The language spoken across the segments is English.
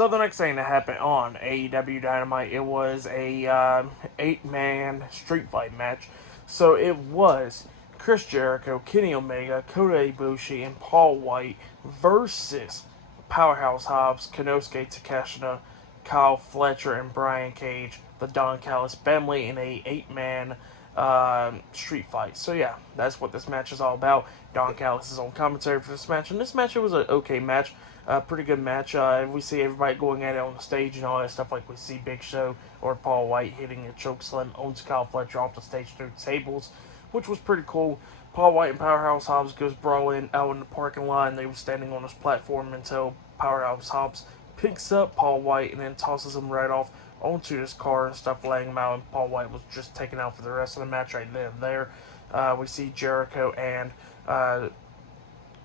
So the next thing that happened on AEW Dynamite, it was a 8-man street fight match. So it was Chris Jericho, Kenny Omega, Kota Ibushi, and Paul Wight versus Powerhouse Hobbs, Konosuke Takeshita, Kyle Fletcher, and Brian Cage, the Don Callis family, in a 8-man street fight. So yeah, that's what this match is all about. Don Callis is on commentary for this match, and this match, it was an okay match, pretty good match. We see everybody going at it on the stage and all that stuff, like we see Big Show or Paul Wight hitting a choke slam onto Kyle Fletcher off the stage through tables, which was pretty cool. Paul Wight and Powerhouse Hobbs goes brawling out in the parking lot, and they were standing on this platform until Powerhouse Hobbs picks up Paul Wight and then tosses him right off onto his car and stuff, laying him out, and Paul Wight was just taken out for the rest of the match right then and there. We see Jericho and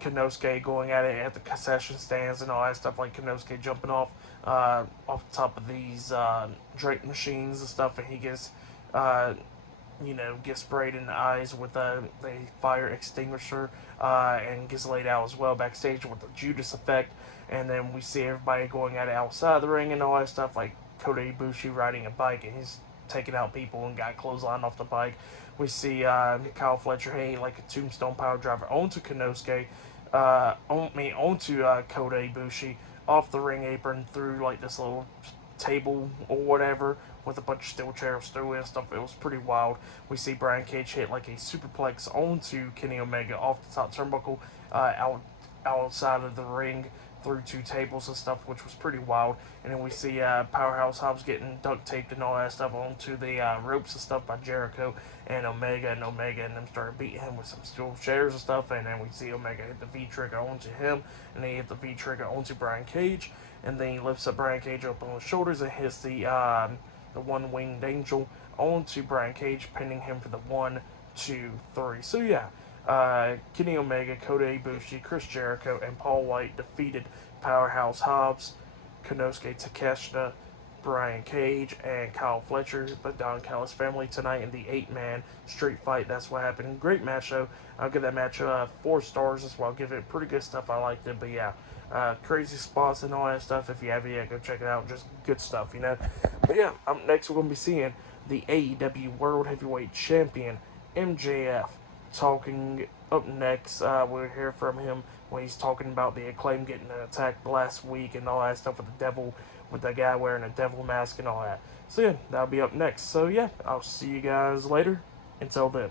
Konosuke going at it at the concession stands and all that stuff, like Konosuke jumping off the top of these drink machines and stuff, and he gets gets sprayed in the eyes with the fire extinguisher and gets laid out as well backstage with the Judas effect. And then we see everybody going at it outside the ring and all that stuff, like Kota Ibushi riding a bike and he's taking out people and got clothesline off the bike. We see Kyle Fletcher hitting like a tombstone power driver onto Konosuke, onto Kota Ibushi off the ring apron through like this little table or whatever with a bunch of steel chairs through it and stuff. It was pretty wild. We see Brian Cage hit like a superplex onto Kenny Omega off the top turnbuckle outside of the ring through 2 tables and stuff, which was pretty wild. And then we see Powerhouse Hobbs getting duct taped and all that stuff onto the ropes and stuff by Jericho and Omega, and them started beating him with some steel chairs and stuff. And then we see Omega hit the V trigger onto him, and then he hit the V trigger onto Brian Cage, and then he lifts up Brian Cage up on his shoulders and hits the one-winged angel onto Brian Cage, pinning him for the 1, 2, 3. So yeah, Kenny Omega, Kota Ibushi, Chris Jericho, and Paul Wight defeated Powerhouse Hobbs, Konosuke Takeshita, Brian Cage, and Kyle Fletcher, the Don Callis family, tonight in the 8-man street fight. That's what happened. Great match, though. I'll give that match 4 stars as well. I'll give it pretty good stuff. I liked it, but yeah, crazy spots and all that stuff. If you have it, go check it out. Just good stuff, But yeah, up next we're going to be seeing the AEW World Heavyweight Champion, MJF, talking up next. We'll hear from him when he's talking about the Acclaim getting attacked last week and all that stuff with the devil, with the guy wearing a devil mask and all that. So yeah, that'll be up next. So yeah, I'll see you guys later. Until then.